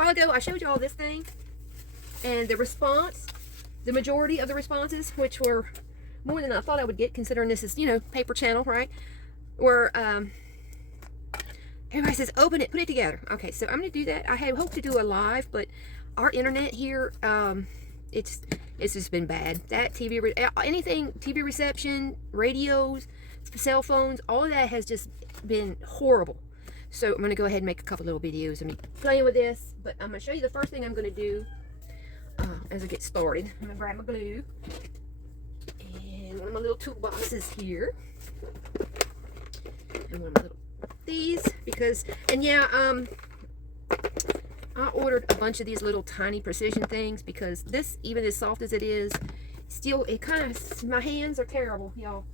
while ago, I showed you all this thing. And the response, the majority of the responses, which were more than I thought I would get, considering this is, you know, paper channel, right? Were, everybody says, open it, put it together. Okay, so I'm going to do that. I had hoped to do a live, but our internet here, it's just been bad. That anything, TV reception, radios, cell phones, all of that has just been horrible. So I'm going to go ahead and make a couple little videos of me playing with this. But I'm going to show you the first thing I'm going to do as I get started. I'm going to grab my glue and one of my little toolboxes here. And one of my little these, because, and yeah, I ordered a bunch of these little tiny precision things because this, even as soft as it is, still, it kind of, my hands are terrible, y'all.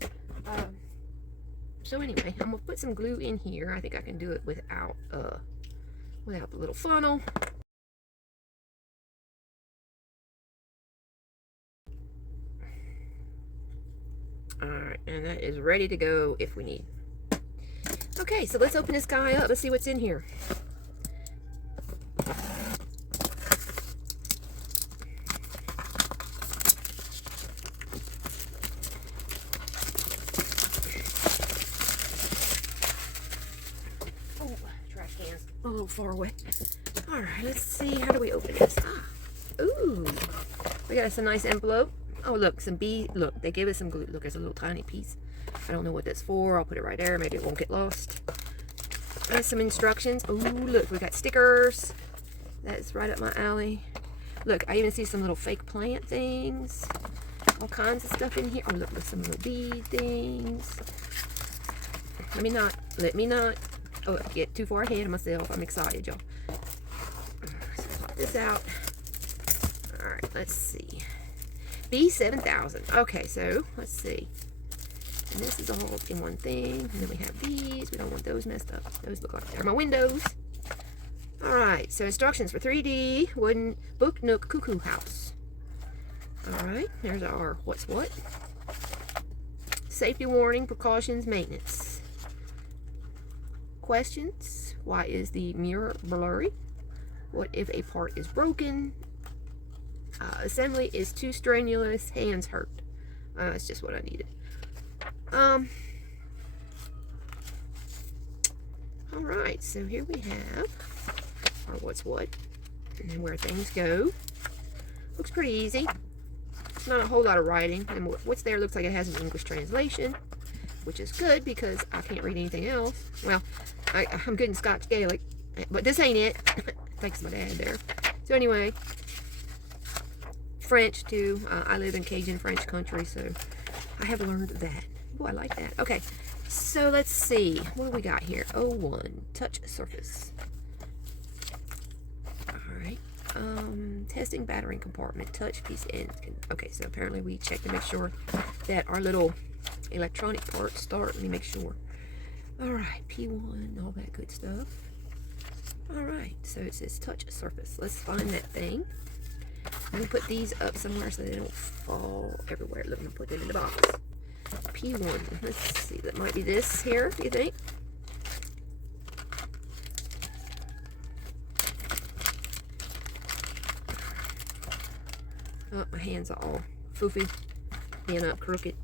So anyway, I'm gonna put some glue in here. I think I can do it without the little funnel. All right, and that is ready to go if we need. Okay, so let's open this guy up. Let's see what's in here. A little far away. All right, let's see. How do we open this? Ooh, we got us a nice envelope. Oh, look, some look, they gave us some glue. Look, there's a little tiny piece. I don't know what that's for. I'll put it right there. Maybe it won't get lost. There's some instructions. Ooh, look, we got stickers. That's right up my alley. Look, I even see some little fake plant things. All kinds of stuff in here. Oh, look, there's some little bead things. Let me not. Oh, get too far ahead of myself. I'm excited, y'all. So pop this out. All right, let's see. B7000. Okay, so let's see. And this is all in one thing. And then we have these. We don't want those messed up. Those look like they're my windows. All right, so instructions for 3D wooden book nook cuckoo house. All right, there's our what's what. Safety warning, precautions, maintenance. Questions. Why is the mirror blurry? What if a part is broken? Assembly is too strenuous. Hands hurt. That's just what I needed. All right, so here we have our what's what and then where things go. Looks pretty easy. Not a whole lot of writing, and what's there looks like it has an English translation, which is good because I can't read anything else. Well, I'm good in Scotch Gaelic, but this ain't it. Thanks to my dad there. So anyway, French too. I live in Cajun French country, so I have learned that. Oh, I like that. Okay, so let's see. What do we got here? 01, touch surface. All right. Testing battering compartment, touch piece ends. Okay, so apparently we check to make sure that our little electronic parts start. Let me make sure. All right, P1, all that good stuff. All right, so it says touch surface. Let's find that thing. I'm gonna put these up somewhere so they don't fall everywhere. Look, I'm gonna put them in the box. P1, let's see, that might be this here, do you think? Oh, my hands are all foofy, being up crooked.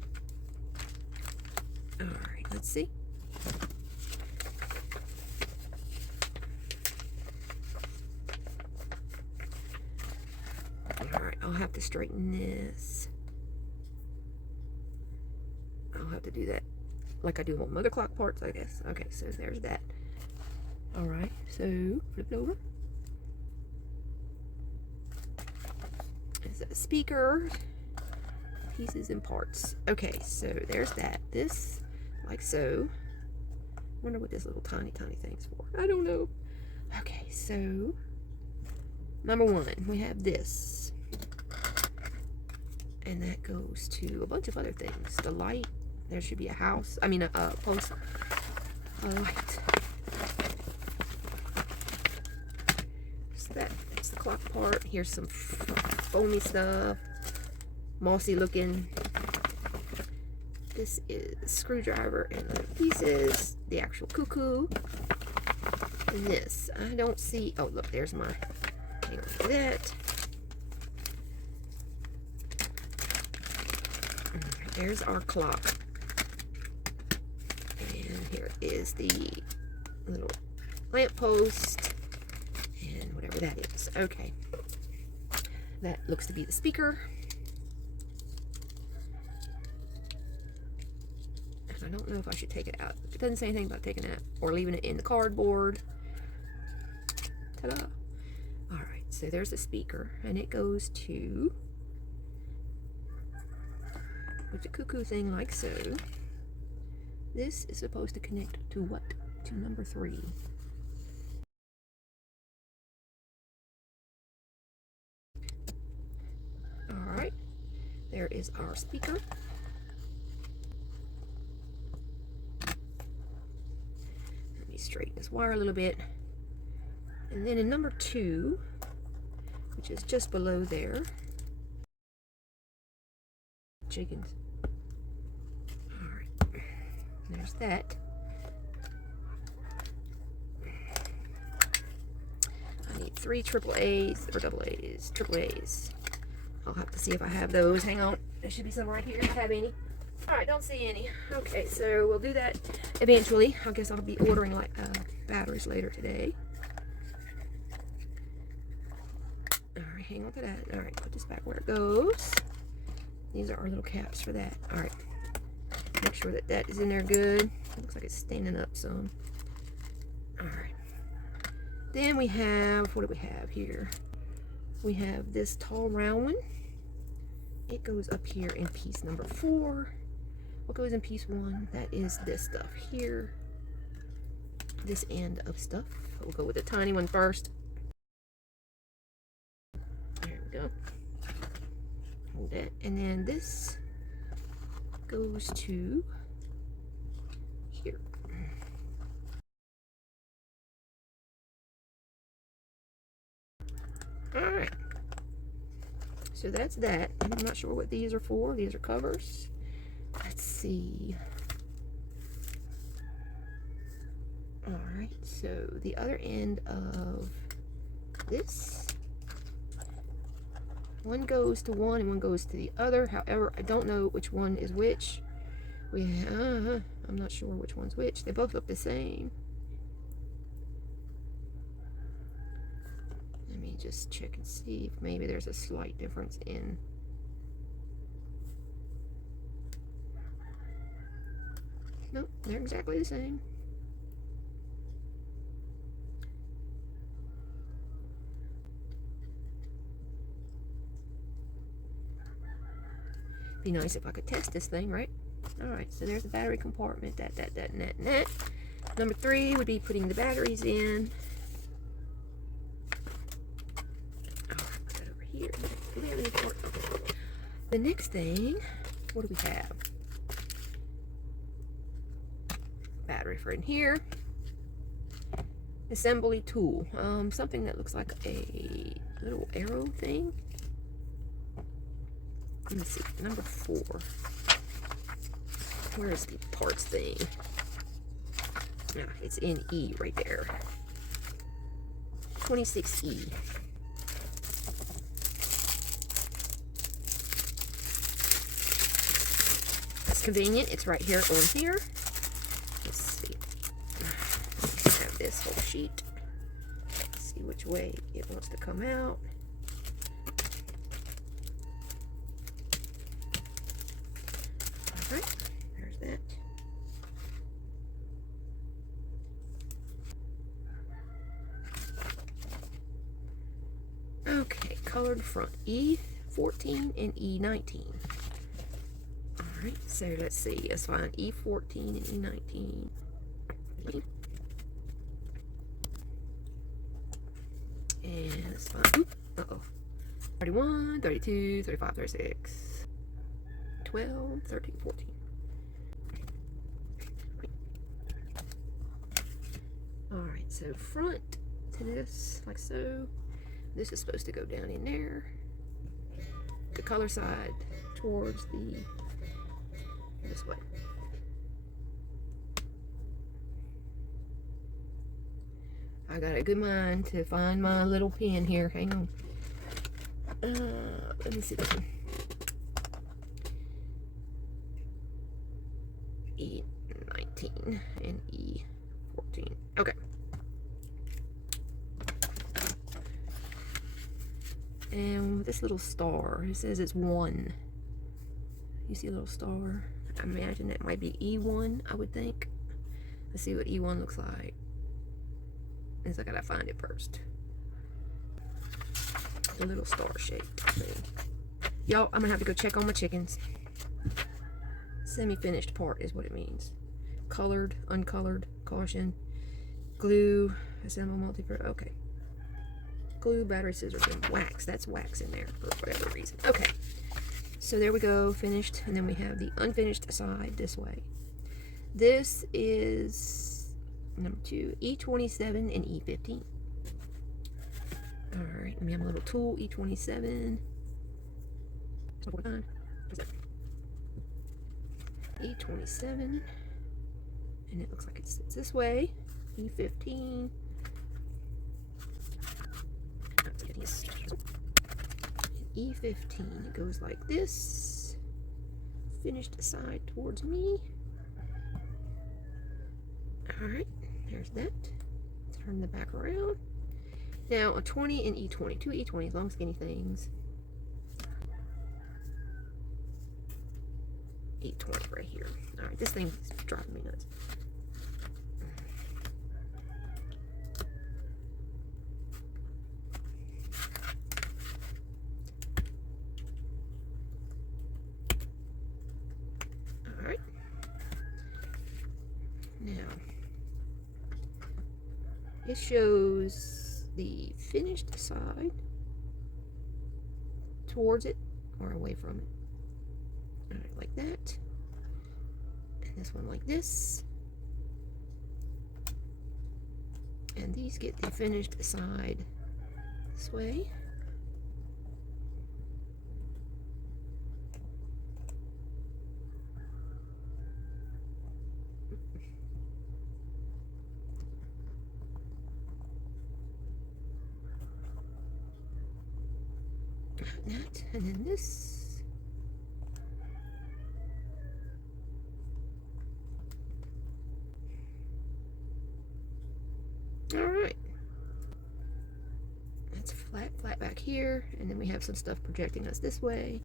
All right, let's see. All right, I'll have to straighten this. I'll have to do that like I do on mother clock parts, I guess. Okay, so there's that. All right, so flip it over. Is that a speaker? Pieces and parts. Okay, so there's that. This, like so. Wonder what this little tiny thing's for. I don't know. Okay, so number one, we have this. And that goes to a bunch of other things. The light. There should be a house. I mean, a post. A light. So that's the clock part. Here's some foamy stuff. Mossy looking. This is a screwdriver and other pieces. The actual cuckoo. And this. I don't see. Oh, look, there's my hang on to that. Alright, there's our clock. And here is the little lamp post and whatever that is. Okay. That looks to be the speaker. I don't know if I should take it out. It doesn't say anything about taking it out or leaving it in the cardboard. Ta-da! Alright, so there's the speaker, and it goes to with the cuckoo thing like so. This is supposed to connect to what? To number 3. Alright, there is our speaker. Let me straighten this wire a little bit. And then in number 2, which is just below there, chickens. Alright, there's that. I need 3 triple A's or double A's, triple A's. I'll have to see if I have those. Hang on, there should be some right here. Have any? Alright, don't see any. Okay, so we'll do that eventually. I guess I'll be ordering like batteries later today. Alright, hang on to that. Alright, put this back where it goes. These are our little caps for that. Alright, make sure that that is in there good. It looks like it's standing up some. Alright. Then we have, what do we have here? We have this tall round one. It goes up here in piece number 4. What goes in piece 1? That is this stuff here. This end of stuff. We'll go with the tiny one first. There we go. Hold that. And then this goes to here. Alright. So that's that. I'm not sure what these are for. These are covers. Let's see. Alright, so the other end of this, one goes to one and one goes to the other. However, I don't know which one is which. I'm not sure which one's which. They both look the same. Let me just check and see if maybe there's a slight difference in. Nope, they're exactly the same. Be nice if I could test this thing, right? Alright, so there's the battery compartment, that, and that, and that. Number 3 would be putting the batteries in. Put that over here. Do we have any part? The next thing, what do we have? Battery for in here. Assembly tool. Something that looks like a little arrow thing. Let me see, number 4. Where is the parts thing? Yeah, it's in E right there. 26E. That's convenient. It's right here on here. Let's see. Let's have this whole sheet. Let's see which way it wants to come out. Alright, there's that. Okay, colored front E14 and E19. Alright, so let's see. Let's find E14 and E19. And let's find, 31, 32, 35, 36. 12, 13, 14. Alright, so front to this, like so. This is supposed to go down in there. The color side towards this way. I got a good mind to find my little pin here. Hang on. Let me see this one. E19 and E14. Okay. And this little star, it says it's 1. You see a little star? I imagine that might be E1, I would think. Let's see what E1 looks like. Is I gotta find it first. The little star shape. Y'all, I'm gonna have to go check on my chickens. Semi-finished part is what it means. Colored, uncolored, caution, glue, assemble multi-purpose. Okay. Glue, battery, scissors, and wax. That's wax in there for whatever reason. Okay. So there we go, finished. And then we have the unfinished side this way. This is number 2, E27 and E15. Alright, and we have a little tool, E27. E27. And it looks like it sits this way. E15. E15, it goes like this. Finished side towards me. Alright, there's that. Turn the back around. Now a 20 and E20. 2 E20s, long skinny things. E20 right here. Alright, this thing is driving me nuts. Alright. Now, it shows the finished side towards it or away from it. Alright, like that. And this one like this. And these get the finished side this way. That, and then this. Alright. That's flat back here, and then we have some stuff projecting us this way.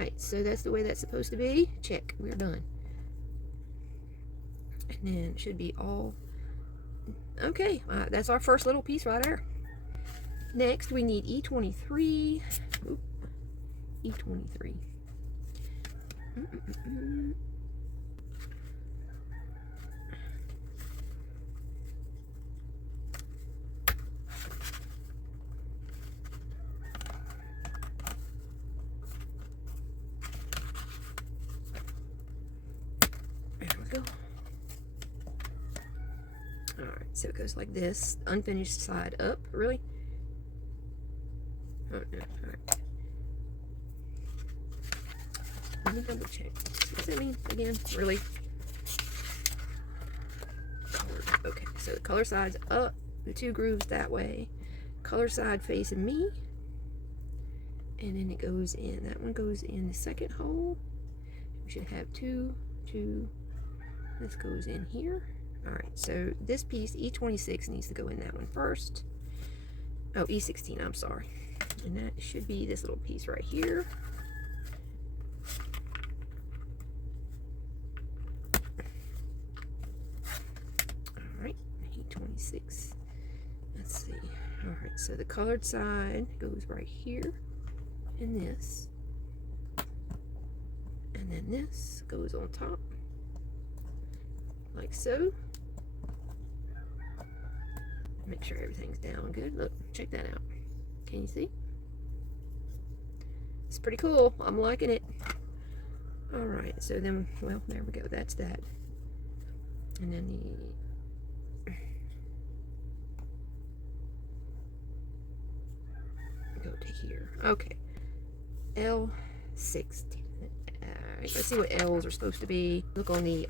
Alright, so that's the way that's supposed to be. Check, we're done. And then it should be all okay. That's our first little piece right there. Next, we need E23. Oop. E23. There we go. Alright, so it goes like this. Unfinished side up, really? Oh, no. Alright. Let me double check. What does that mean again? Really? Okay, so the color side's up, the 2 grooves that way. Color side facing me. And then it goes in. That one goes in the second hole. We should have 2. This goes in here. Alright, so this piece, E26, needs to go in that one first. Oh, E16, I'm sorry. And that should be this little piece right here. Alright, E26. Let's see. Alright, so the colored side goes right here. And this. And then this goes on top. Like so. Make sure everything's down good. Look, check that out. Can you see? It's pretty cool. I'm liking it. Alright, so then, well, there we go. That's that. And then go to here. Okay. L16. Alright, let's see what L's are supposed to be. Look on the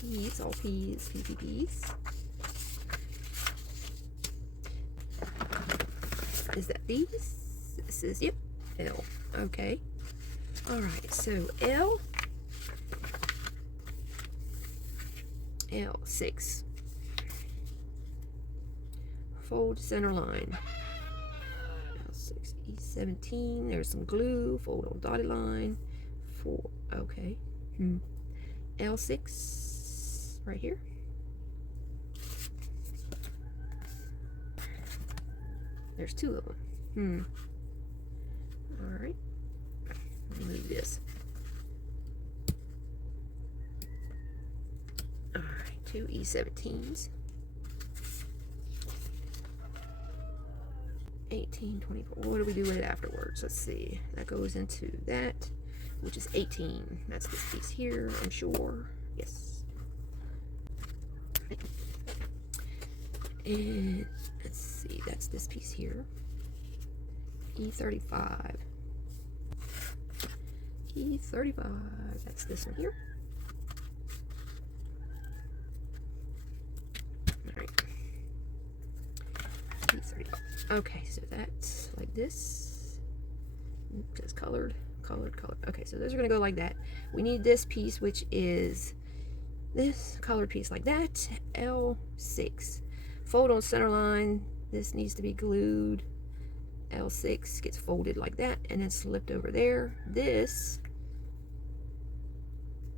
P's, all P's, P's. Is that these? This is, yep, L. Okay. All right, so L6. Fold center line. L6, E17. There's some glue. Fold on dotted line. 4. Okay. L6 right here. There's 2 of them. All right. Let me move this. All right, 2 E17s. 18, 24. What do we do with it afterwards? Let's see. That goes into that, which is 18. That's this piece here, I'm sure. Yes. And let's see. That's this piece here. E35. E35. That's this one here. All right. E35. Okay, so that's like this. Just colored. Okay, so those are gonna go like that. We need this piece, which is this colored piece like that. L6. Fold on center line. This needs to be glued. L6 gets folded like that and then slipped over there. This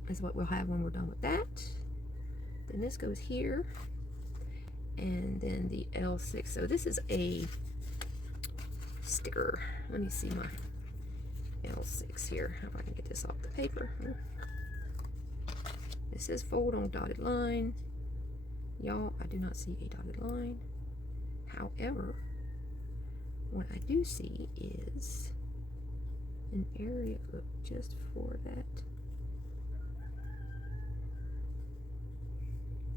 is what we'll have when we're done with that. Then this goes here. And then the L6. So this is a sticker. Let me see my L6 here. How I can get this off the paper. It says fold on dotted line. Y'all, I do not see a dotted line. However, what I do see is an area just for that.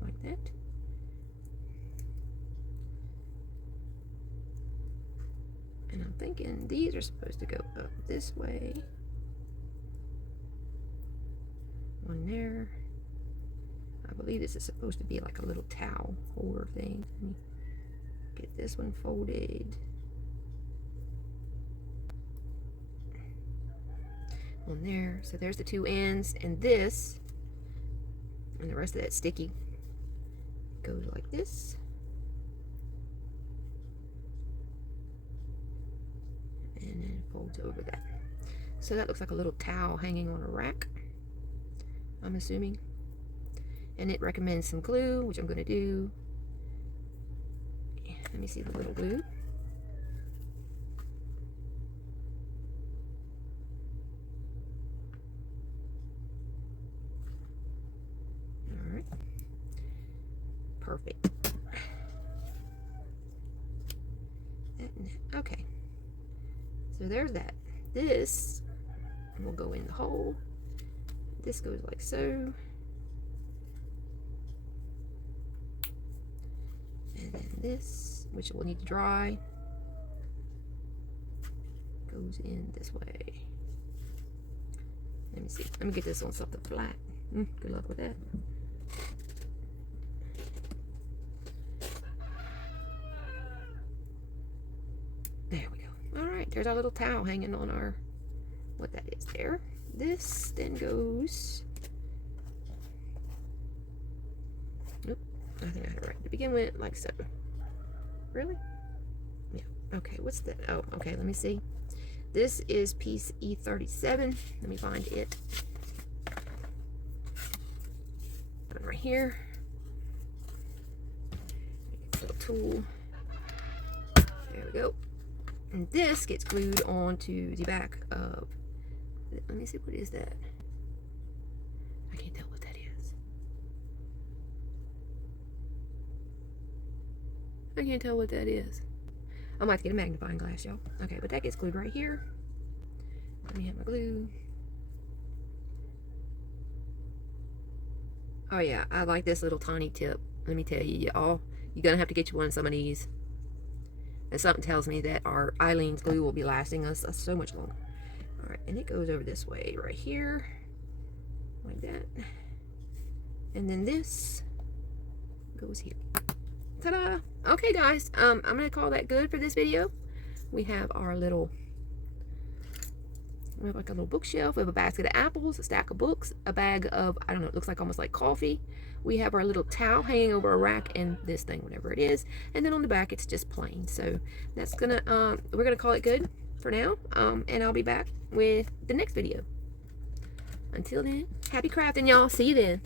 Like that. And I'm thinking these are supposed to go up this way. One there. I believe this is supposed to be like a little towel holder thing. Let me get this one folded. On there. So there's the 2 ends, and this and the rest of that sticky goes like this. And then folds over that. So that looks like a little towel hanging on a rack, I'm assuming. And it recommends some glue, which I'm going to do. Let me see the little glue. All right. Perfect. Okay. So there's that. This will go in the hole. This goes like so. And then this, which will need to dry, goes in this way. Let me see. Let me get this on something flat. Good luck with that. There we go. All right, there's our little towel hanging on our, what that is there. This then goes, nope, I think I had it right to begin with, like so. Really? Yeah, okay, what's that? Oh, okay, let me see. This is piece E37. Let me find it. Right here. Little tool. There we go. And this gets glued onto the back of, let me see, what is that? I can't tell what that is. I can't tell what that is. I might have to get a magnifying glass, y'all. Okay, but that gets glued right here. Let me have my glue. Oh yeah, I like this little tiny tip. Let me tell you, y'all, you're gonna have to get you one of some of these. And something tells me that our Eileen's glue will be lasting us so much longer. All right, and it goes over this way, right here, like that. And then this goes here. Ta-da! Okay, guys, I'm gonna call that good for this video. We have our little, we have like a little bookshelf. We have a basket of apples, a stack of books, a bag of, I don't know, it looks like almost like coffee. We have our little towel hanging over a rack, and this thing, whatever it is. And then on the back, it's just plain. So that's gonna, we're gonna call it good for now. And I'll be back with the next video. Until then, happy crafting, y'all. See you then.